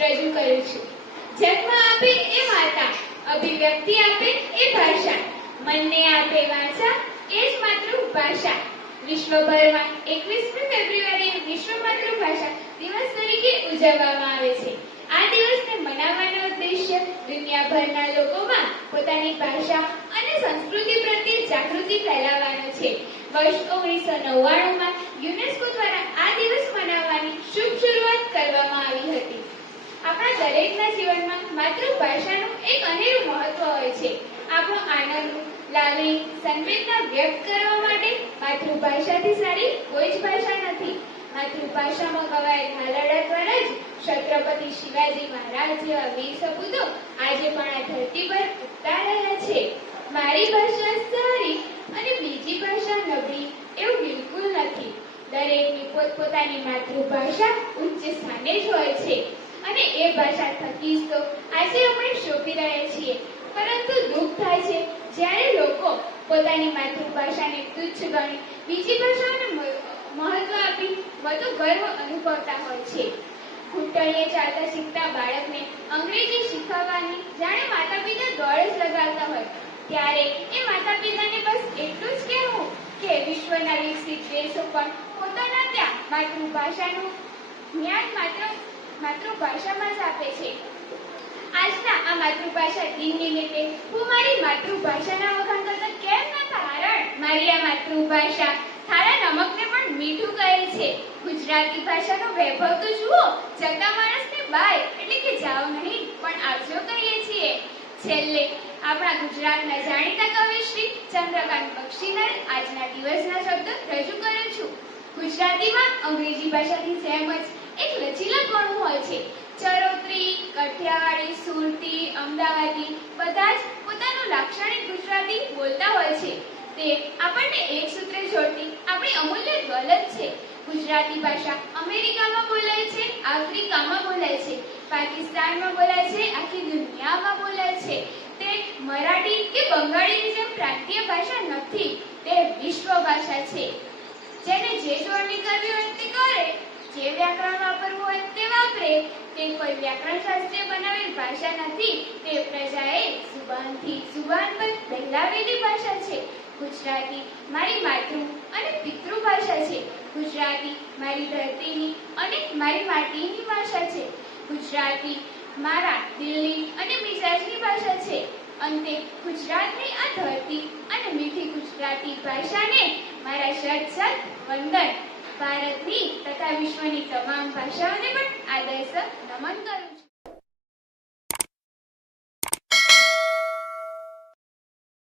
રજૂ કર્યું છે. જન્મ આપે એ માતા, અભિવ્યક્તિ આપે એ ભાષા. મનને આપે વાચા એ જ માતૃભાષા. વિશ્વભરમાં એકવીસમી ફેબ્રુઆરી વિશ્વ માતૃભાષા દિવસ તરીકે ઉજવવામાં આવે છે. આ દિવસને મનાવવાનો ઉદ્દેશ્ય દુનિયાભરના લોકોમાં પોતાની ભાષા અને સંસ્કૃતિ પ્રત્યે જાગૃતિ ફેલાવવાનો છે. વર્ષ ઓગણીસો નવ્વાણુંમાં યુનેસ્કો દ્વારા આ દિવસ મનાવવાની શુભ શરૂઆત કરવામાં આવી હતી. માતૃભાષાનું એક અનેરું મહત્વ હોય છે. આપણો આનંદ, લાગણી, સંવેદના વ્યક્ત કરવા માટે માતૃભાષાથી સારી કોઈ જ ભાષા નથી. માતૃભાષામાં કવાયેલ હાલરડા દ્વારા જ છત્રપતિ શિવાજી મહારાજ જેવા વીર સપૂતો આજે પણ આ ધરતી પર ઉગતા રહ્યા છે. મારી ભાષા સારી અને બીજી ભાષા નબળી એવું બિલકુલ નથી. દરેકની પોતપોતાની માતૃભાષા ઉચ્ચ સ્થાને જ હોય છે. તો આજે આપણે શોભી રહ્યા છીએ. પરંતુ દુઃખ થાય છે. જ્યારે લોકો પોતાની માતૃભાષાને તુચ્છ ગણી, બીજી ભાષાઓને મહત્વ આપી વધુ ગર્વ અનુભવતા હોય છે. ઘૂંટણીએ ચાલતા શીખતા બાળકને અંગ્રેજી શીખવવાની જાણે માતા પિતા દોડ જ લગાવતા હોય, ત્યારે એ માતા પિતાને બસ એટલું જ કહેવું કે વિશ્વના વિકસિત દેશો પણ પોતાના ત્યાં માતૃભાષાનું જ્ઞાન માત્ર માતૃભાષામાં જ આપે છે. આજના આ માતૃભાષા દિન નિમિત્તે હું મારી માતૃભાષાના વખાણ કરતો કેમ ન કારણ મારી આ માતૃભાષા થાળા નમકને પણ મીઠું કહે છે. ગુજરાતી ભાષાનો વૈભવ તો જુઓ, જતા માણસને બાય, એટલે કે જાઓ નહીં, પણ આવજો કહીએ છીએ. છેલ્લે આપણા ગુજરાતના જાણીતા કવિ શ્રી ચંદ્રકાંત બક્ષીના આજના દિવસના શબ્દ રજૂ કરું છું. ગુજરાતીમાં અંગ્રેજી ભાષાની જેમ જ એક લચીલાપણું હોય છે. ચરોતરી, કઠિયાવાડી, સુરતી, અમદાવાદી બધા જ પોતાનું લાક્ષણિક ગુજરાતી બોલતા હોય છે. તે આપણને એક સૂત્રે જોડતી આપણી અમૂલ્ય દોલત છે. ગુજરાતી ભાષા અમેરિકામાં બોલાય છે, આફ્રિકામાં બોલાય છે, પાકિસ્તાનમાં બોલાય છે, આખી દુનિયામાં બોલાય છે. તે મરાઠી કે બંગાળીની જેમ પ્રાંતીય ભાષા નથી, તે વિશ્વ ભાષા છે. જેને જે જોડણી કરવી હોય તે કરે. જે વ્યાકરણ વાપરવું હોય તે વાપરે. તે કોઈ વ્યાકરણ શાસ્ત્રીય બનાવેલ ભાષા નથી. તે પ્રજાએ સુબાનથી સુબાન પર પહેલાવેલી ભાષા છે. ગુજરાતી મારી માતૃ અને પિતૃભાષા છે. ગુજરાતી મારી ધરતીની અને મારી માટીની ભાષા છે. ગુજરાતી મારા દિલની અને મિજાજની ભાષા છે. અંતે ગુજરાતની આ ધરતી અને મીઠી ગુજરાતી ભાષાને મારા શત શત વંદન. ભારતની તથા વિશ્વની તમામ ભાષાઓને પણ આદર્શ નમન કરું